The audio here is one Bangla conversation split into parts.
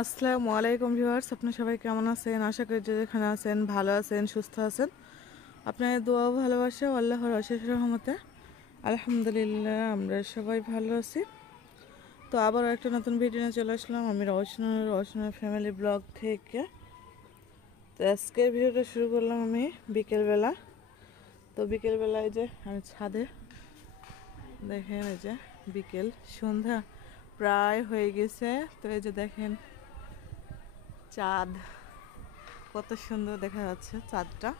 আসসালামু আলাইকুম ভিউয়ার্স, আপনারা সবাই কেমন আছেন? আশা করি যে যেখানে আছেন ভালো আছেন, সুস্থ আছেন। আপনাদের দোয়া ও ভালোবাসা আল্লাহর অশেষ রহমতে আলহামদুলিল্লাহ আমরা সবাই ভালো আছি। তো আবারও একটা নতুন ভিডিও নিয়ে চলে আসলাম আমি রওশনা ফ্যামিলি ব্লগ থেকে। তো আজকের ভিডিওটা শুরু করলাম আমি বিকেলবেলা। তো বিকেলবেলায় যে আমি ছাদে, দেখেন এই যে বিকেল সন্ধ্যা প্রায় হয়ে গেছে। তো এই যে দেখেন চাঁদ, কত সুন্দর দেখা যাচ্ছে চাঁদটা।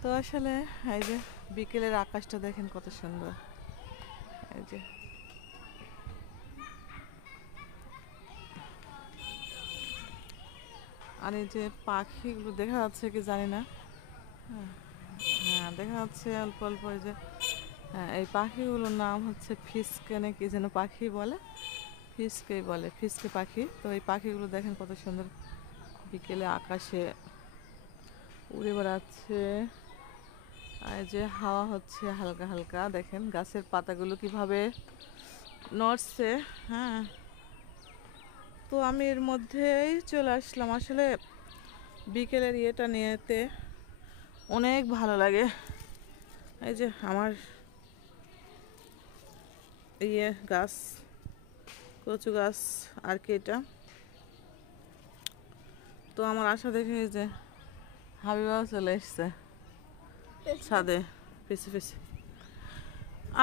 তো আসলে এই যে বিকেলের আকাশটা দেখেন কত সুন্দর। এই যে আর এই যে পাখিগুলো দেখা যাচ্ছে কি জানি না। হ্যাঁ, হ্যাঁ দেখা যাচ্ছে অল্প অল্প। এই যে হ্যাঁ, এই পাখিগুলোর নাম হচ্ছে ফিসকে না কি যেন পাখি বলে, ফিসকেই বলে, ফিসকে পাখি। তো এই পাখিগুলো দেখেন কত সুন্দর বিকেলে আকাশে উড়ে বেড়াচ্ছে। আর এই যে হাওয়া হচ্ছে হালকা হালকা, দেখেন গাছের পাতাগুলো কিভাবে নড়ছে। হ্যাঁ, তো আমি এর মধ্যেই চলে আসলাম। আসলে বিকেলের ইয়েটা নিয়েতে অনেক ভালো লাগে। এই যে আমার ইয়ে গাছ, কচু গাছ আর কি এটা। তো আমার আশা দেখে এই যে হাবিবাও চলে এসছে ছাদে পিছে পিছে।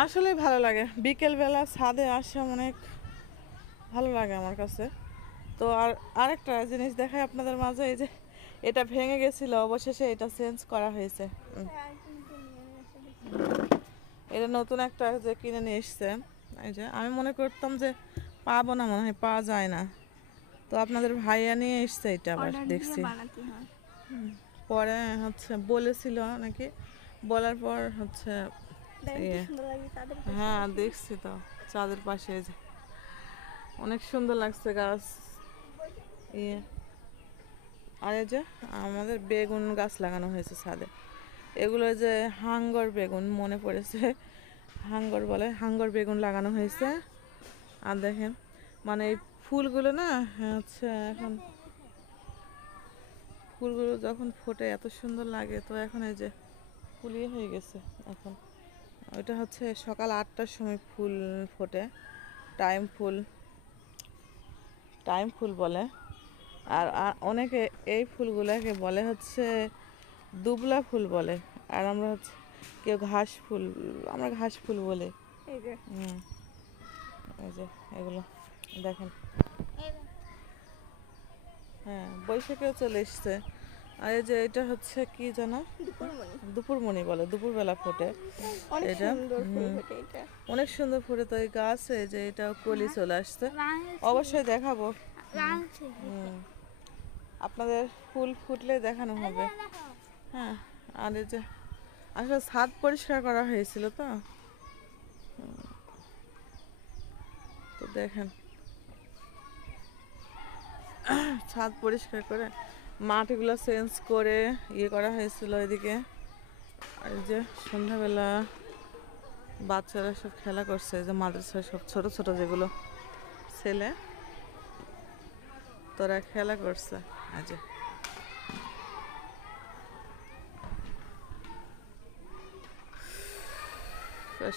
আসলে ভালো লাগে বিকেলবেলা ছাদে আসা, অনেক ভালো লাগে আমার কাছে। তো আর আরেকটা জিনিস দেখাই আপনাদের মাঝে, এই যে এটা ভেঙে গেছিল, অবশেষে এটা চেঞ্জ করা হয়েছে। এটা নতুন একটা যে কিনে নিয়ে এসছে। এই যে আমি মনে করতাম যে পাবো না, মনে হয় পাওয়া যায় না। তো আপনাদের ভাইয়া নিয়ে এসছে এটা, আবার দেখছি পরে হচ্ছে বলেছিল নাকি, বলার পর হচ্ছে ইয়ে, হ্যাঁ দেখছি তো চাঁদের পাশে যে অনেক সুন্দর লাগছে গাছ ইয়ে। আর এই যে আমাদের বেগুন গাছ লাগানো হয়েছে ছাদে। এগুলো যে হাঙ্গর বেগুন মনে পড়েছে, হাঙ্গর বলে, হাঙ্গর বেগুন লাগানো হয়েছে। আর দেখেন মানে এই ফুলগুলো না হচ্ছে এখন ফুলগুলো যখন ফোটে এত সুন্দর লাগে। তো এখন এই যে ফুলিয়ে হয়ে গেছে এখন। ওইটা হচ্ছে সকাল 8টার সময় ফুল ফোটে, টাইম ফুল, টাইম ফুল বলে। আর অনেকে এই ফুলগুলোকে বলে হচ্ছে দুবলা ফুল বলে। আর আমরা হচ্ছে কেউ ঘাস ফুল, আমরা ঘাস ফুল বলি। এই যে এগুলো দেখেন, হ্যাঁ বৈশাখেও চলে এসছে। আর এই যে এটা হচ্ছে কি জানো, দুপুরমণি বলে, দুপুরবেলা ফোটে এটা। অনেক সুন্দর ফোটে। তো এই গাছে যে এটা কলি চলে আসছে, অবশ্যই দেখাবো। আপনাদের ফুল ফুটলে দেখানো হবে। হ্যাঁ, আর এই যে আসলে ছাদ পরিষ্কার করা হয়েছিল তো, তো দেখেন ছাদ পরিষ্কার করে মাটিগুলো চেঞ্জ করে ইয়ে করা হয়েছিল এদিকে। আর যে সন্ধ্যাবেলা বাচ্চারা সব খেলা করছে, যে মাদ্রাসার সব ছোট ছোট যেগুলো ছেলে, তোরা খেলা করছে। আজ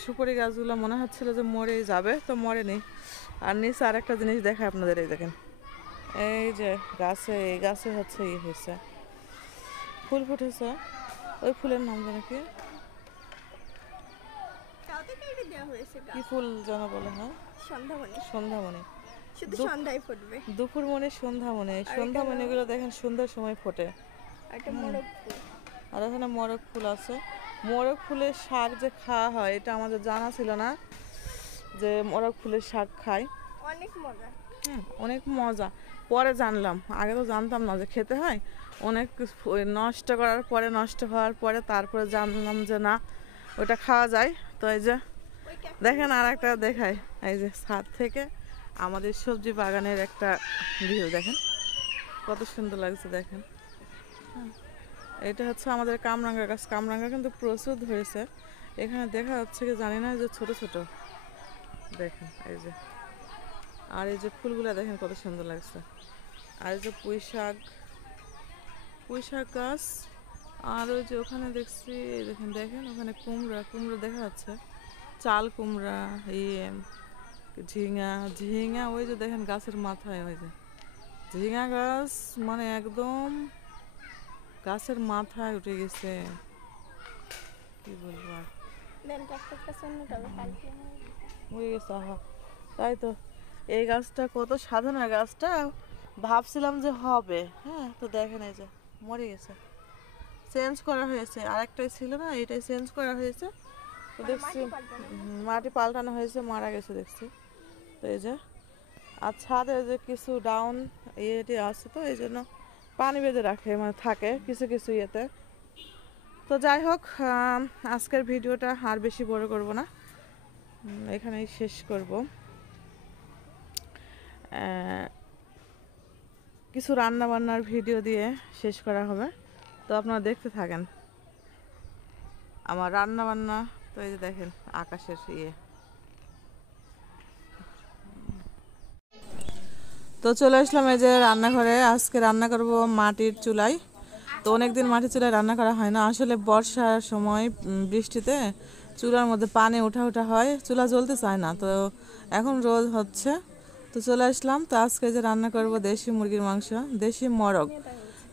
সুপারি গাছগুলো মনে হচ্ছিল যে মরে যাবে, তো মরেনি। আর নিচে আর একটা জিনিস দেখায় আপনাদের, এই দেখেন এই যে গাছে, এই গাছে হচ্ছে ইয়ে হয়েছে, ফুল ফুটেছে। ওই ফুলের নাম যেন কি, কি ফুল যেন বলে, হ্যাঁ সন্ধ্যামণি। দুপুরমণি, সন্ধ্যামণি। সন্ধ্যামণি গুলো দেখেন সন্ধ্যার সময় ফোটে। আর এখানে মোরগ ফুল আছে। মোরগ ফুলের শাক যে খাওয়া হয় এটা আমাদের জানা ছিল না, যে মোরগ ফুলের শাক খায়, অনেক মজা। অনেক মজা, পরে জানলাম, আগে তো জানতাম না যে খেতে হয়। অনেক নষ্ট করার পরে, নষ্ট হওয়ার পরে তারপরে জানলাম যে না ওটা খাওয়া যায়। তো এই যে দেখেন আর একটা দেখায়, এই যে ছাদ থেকে আমাদের সবজি বাগানের একটা ভিউ দেখেন কত সুন্দর লাগছে। দেখেন এটা হচ্ছে আমাদের কামরাঙ্গা গাছ। কামরাঙ্গা কিন্তু প্রচুর ধরেছে এখানে, দেখা যাচ্ছে কি জানি না, যে ছোট ছোট দেখেন এই যে আর এই যে ফুলগুলো দেখেন কত সুন্দর লাগছে। আর এই যে পুঁই শাক গাছ। আর ওই যে ওখানে দেখছি, দেখেন দেখেন ওখানে কুমড়া দেখা যাচ্ছে, চাল কুমড়া, ঝিঙা ওই যে দেখেন গাছের মাথায় ওই যে ঝিঙা গাছ, মানে একদম গাছের মাথায় উঠে গেছে, কি বলবো আর হয়ে গেছে। আহা, তাই তো এই গাছটা কত সাধনা, গাছটা ভাবছিলাম যে হবে, হ্যাঁ তো দেখেন এই যে মরে গেছে, চেঞ্জ করা হয়েছে, আরেকটাই ছিল না, এটাই চেঞ্জ করা হয়েছে। তো দেখছি মাটি পাল্টানো হয়েছে, মারা গেছে দেখছি। তো এই যে আর ছাদে যে কিছু ডাউন ইয়েটি আছে, তো এই জন্য পানি বেঁধে রাখে, মানে থাকে কিছু কিছু ইয়েতে। তো যাই হোক, আজকের ভিডিওটা আর বেশি বড় করব না, এখানেই শেষ করব। কিছু রান্না বান্নার ভিডিও দিয়ে শেষ করা হবে, তো আপনারা দেখতে থাকেন আমার রান্না বান্না। তো এই যে দেখেন আকাশের ইয়ে। তো চলে আসলাম এই যে রান্নাঘরে, আজকে রান্না করব মাটির চুলায়। তো অনেকদিন মাটির চুলায় রান্না করা হয় না, আসলে বর্ষার সময় বৃষ্টিতে চুলার মধ্যে পানি ওঠা হয়, চুলা জ্বলতে চায় না। তো এখন রোদ হচ্ছে, তো চলে আসলাম। তো আজকে যে রান্না করব দেশি মুরগির মাংস, দেশি মরগ।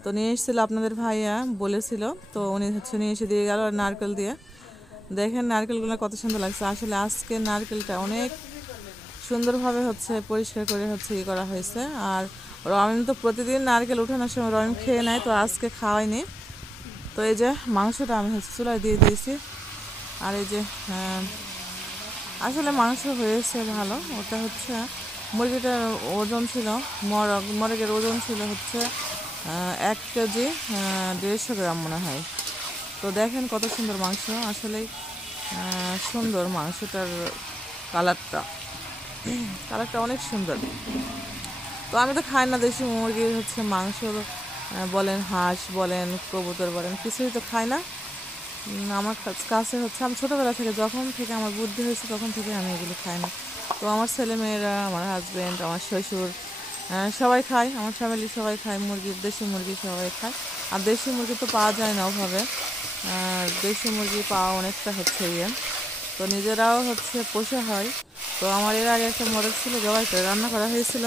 তো নিয়ে এসেছিল আপনাদের ভাইয়া বলেছিল, তো উনি নিয়ে এসে দিয়ে গেল নারকেল দিয়ে। দেখেন নারকেলগুলো কত সুন্দর লাগছে, আসলে আজকে নারকেলটা অনেক সুন্দরভাবে পরিষ্কার করে করা হয়েছে। আর রমিন তো প্রতিদিন নারকেল উঠানোর সময় রমিন খেয়ে নেয়, তো আজকে খাওয়াইনি। তো এই যে মাংসটা আমি চুলায় দিয়ে দিয়েছি। আর এই যে আসলে মাংস হয়েছে ভালো, ওটা মুরগিটার ওজন ছিল, মরগের ওজন ছিল 1 কেজি 150 গ্রাম মনে হয়। তো দেখেন কত সুন্দর মাংস, আসলেই সুন্দর মাংসটার কালারটা অনেক সুন্দর। তো আমি তো খাই না দেশি মুরগির মাংস, বলেন হাঁস বলেন কবুতর বলেন, কিছুই তো খাই না। আমার কাছে আমি ছোটোবেলা থেকে, যখন থেকে আমার বুদ্ধি হয়েছে তখন থেকে আমি এগুলো খাই না। তো আমার ছেলেমেয়েরা, আমার হাজব্যান্ড, আমার শ্বশুর সবাই খায়, আমার ফ্যামিলি সবাই খায় দেশি মুরগি সবাই খায়। আর দেশি মুরগি তো পাওয়া যায় না ওভাবে, দেশি মুরগি পাওয়া অনেকটা ইয়ে। তো নিজেরাও পোষা হয়। তো আমার এর আগে একটা মরগ ছিল, জবাই করে রান্না করা হয়েছিল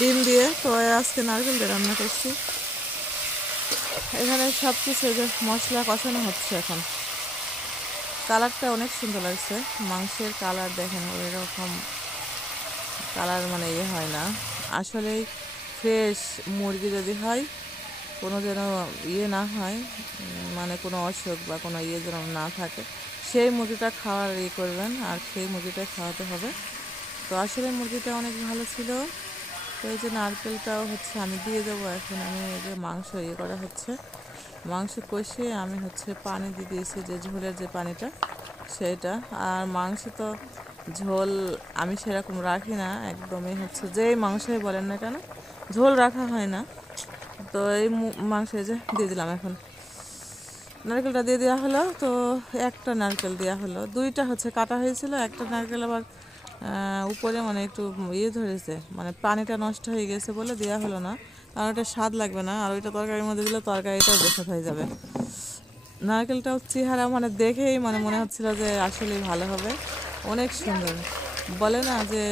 ডিম দিয়ে। তো আজকে নারকেল দিয়ে রান্না করছি। এখানে সব কিছু যে মশলা কষানো হচ্ছে এখন। কালারটা অনেক সুন্দর লাগছে, মাংসের কালার দেখেন, ওইরকম কালার মানে ইয়ে হয় না। আসলেই ফ্রেশ মুরগি যদি হয়, কোনো যেন ইয়ে না হয়, মানে কোনো অসুখ বা কোনো ইয়ে যেন না থাকে, সেই মুরগিটা খাওয়ার করবেন, আর সেই মুরগিটা খাওয়াতে হবে। তো আসলে মুরগিটা অনেক ভালো ছিল। তো এই যে নারকেলটাও আমি দিয়ে দেবো এখন। আমি এই যে মাংস করা মাংস কষিয়ে আমি পানি দিয়ে দিয়েছি, যে ঝোলের যে পানিটা সেটা। আর মাংস তো ঝোল আমি সেরকম রাখি না, একদমই যেই মাংসই বলেন না কেন ঝোল রাখা হয় না। তো এই মাংস যে দিয়ে দিলাম এখন, নারকেলটা দিয়ে দেওয়া হলো। তো একটা নারকেল দেওয়া হলো, দুইটা কাটা হয়েছিল, একটা নারকেল আবার উপরে মানে একটু ধরেছে, মানে পানিটা নষ্ট হয়ে গেছে বলে দেওয়া হলো না, কারণ ওটা স্বাদ লাগবে না। আর ওইটা তরকারির মধ্যে দিলে তরকারিটাও বেশি হয়ে যাবে। নারকেলটাও চেহারা মানে দেখেই মানে মনে হচ্ছিল যে আসলেই ভালো হবে, অনেক সুন্দর। বলে না যে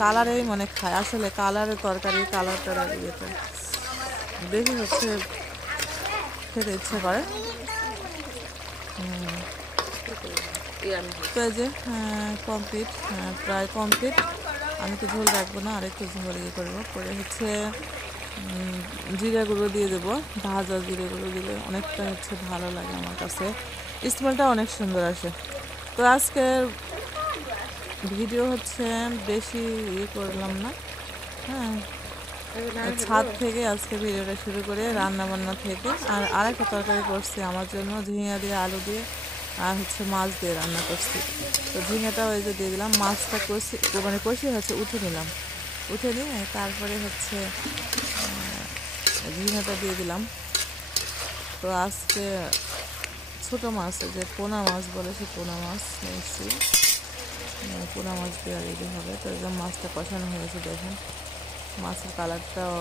কালারেই মানে খায়, আসলে কালারের তরকারি, কালারটা ইয়েটা দেখে খেতে ইচ্ছে করে। তো এই যে কমপ্লিট, প্রায় কমপ্লিট। আমি তো ঝোল রাখবো না, আরেকটু ঝোল করবো, করে জিরা গুঁড়ো দিয়ে দেবো, ভাজা জিরে গুঁড়ো দিলে অনেকটা ভালো লাগে আমার কাছে, স্মেলটা অনেক সুন্দর আসে। তো আজকের ভিডিও বেশি করলাম না, হ্যাঁ, ছাদ থেকে আজকে ভিডিওটা শুরু করে রান্না বান্না থেকে। আর আরেকটা তরকারি করছি আমার জন্য, ঝিঙা দিয়ে আলু দিয়ে আর মাছ দিয়ে রান্না করছি। তো ঝিঙাটাও এই যে দিয়ে দিলাম, মাছটা কষি উঠে নিলাম, উঠে নিয়ে তারপরে ঝিঙাটা দিয়ে দিলাম। তো আজকে ছোটো মাছ, যে পোনা মাছ বলে, সে পোনা মাছ নিয়েছি। পোনা মাছ দেওয়া রেডি হবে। তো একদম মাছটা কষানো হয়েছে, দেখেন মাছের কালারটাও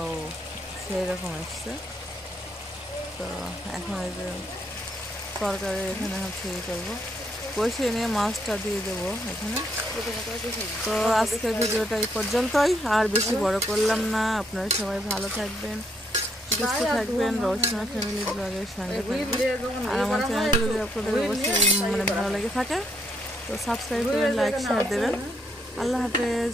সেই রকম এসছে। তো এখন এই যে তরকারি এখানে হচ্ছে ইয়ে করবো, কষিয়ে নিয়ে মাছটা দিয়ে দেবো এখানে। তো আজকের ভিডিওটা এই পর্যন্তই, আর বেশি বড় করলাম না। আপনারা সবাই ভালো থাকবেন, সুস্থ থাকবেন, রওশনা ফ্যামিলি ব্লগের সঙ্গে থাকবেন। আর আমার চ্যানেলটা যদি আপনাদের অবশ্যই ভালো লেগে থাকে তো সাবস্ক্রাইব করবেন, লাইক শেয়ার দেবেন। আল্লাহ হাফেজ।